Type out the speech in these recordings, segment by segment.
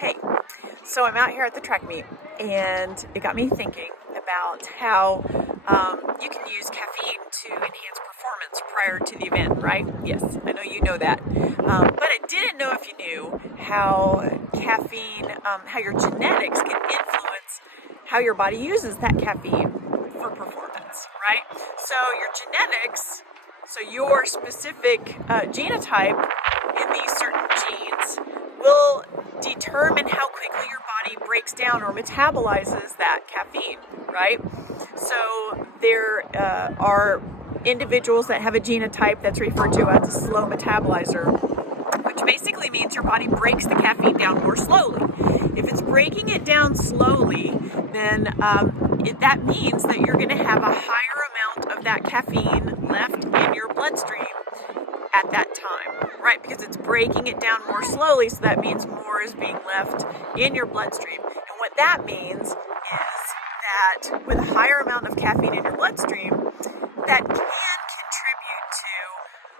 Hey, so I'm out here at the track meet, and it got me thinking about how you can use caffeine to enhance performance prior to the event, right? Yes, I know you know that. But I didn't know if you knew how caffeine, how your genetics can influence how your body uses that caffeine for performance, right? So your genetics, so your specific genotype in these certain genes will determine how quickly your body breaks down or metabolizes that caffeine, right? So there are individuals that have a genotype that's referred to as a slow metabolizer, which basically means your body breaks the caffeine down more slowly. If it's breaking it down slowly, then that means that you're going to have a higher amount of that caffeine left in your bloodstream at that time, right? Because it's breaking it down more slowly, so that means more is being left in your bloodstream. And what that means is that with a higher amount of caffeine in your bloodstream, that can contribute to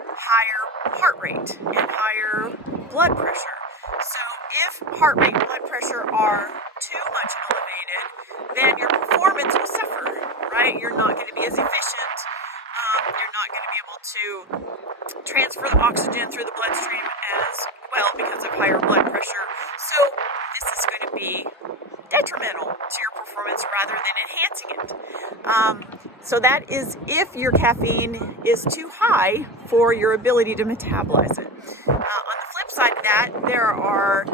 higher heart rate and higher blood pressure. So if heart rate and blood pressure are too much elevated, then your performance will suffer, right? You're not going to be as efficient. You're not going to be able to transfer the oxygen through the bloodstream as well because of higher blood pressure. So this is going to be detrimental to your performance rather than enhancing it. So that is if your caffeine is too high for your ability to metabolize it. On the flip side of that, there are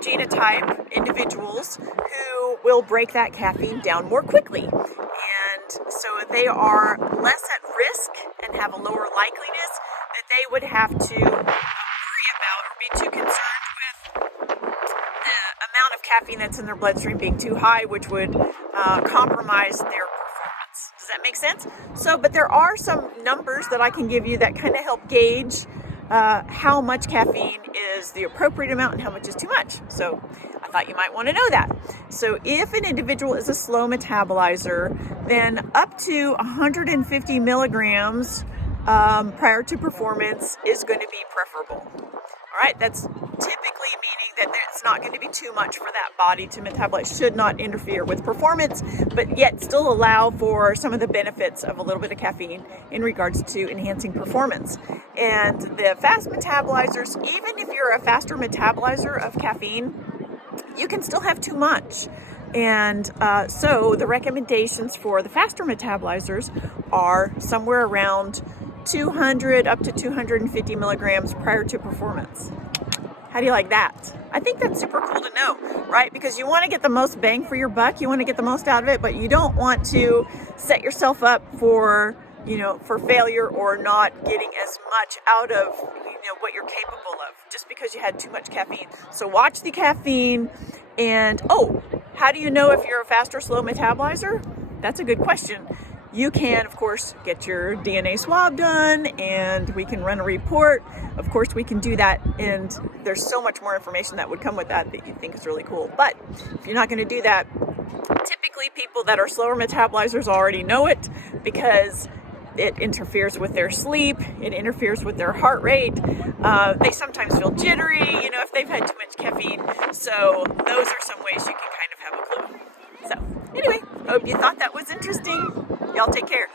genotype individuals who will break that caffeine down more quickly. And so they are less at risk and have a lower likeliness that they would have to worry about or be too concerned with the amount of caffeine that's in their bloodstream being too high, which would compromise their performance. Does that make sense? So, but there are some numbers that I can give you that kind of help gauge how much caffeine is the appropriate amount and how much is too much. So I thought you might want to know that. So if an individual is a slow metabolizer, then up to 150 milligrams prior to performance is going to be preferable. All right, that's typically meaning that it's not going to be too much for that body to metabolize. Should not interfere with performance, but yet still allow for some of the benefits of a little bit of caffeine in regards to enhancing performance. And the fast metabolizers, even if you're a faster metabolizer of caffeine, you can still have too much. And so the recommendations for the faster metabolizers are somewhere around 200 up to 250 milligrams prior to performance. How do you like that? I think that's super cool to know, right? Because you want to get the most bang for your buck. You want to get the most out of it, but you don't want to set yourself up for, for failure or not getting as much out of, what you're capable of just because you had too much caffeine. So watch the caffeine. And, how do you know if you're a fast or slow metabolizer? That's a good question. You can, of course, get your DNA swab done and we can run a report. Of course, we can do that. And there's so much more information that would come with that you think is really cool. But if you're not going to do that, typically people that are slower metabolizers already know it because it interferes with their sleep. It interferes with their heart rate. They sometimes feel jittery, if they've had too much caffeine. So those are some ways you can kind of have a clue. So anyway, hope you thought that was interesting. Y'all take care.